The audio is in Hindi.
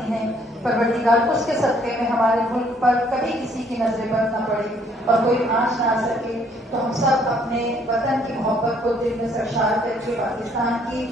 वासी हैं, परवरदिगार उसके सदक़े में हमारे मुल्क पर कभी किसी की नजरें बंद न पड़े और कोई आँच ना आ सके। तो हम सब अपने वतन की मोहब्बत को दिल में सरशार करके पाकिस्तान की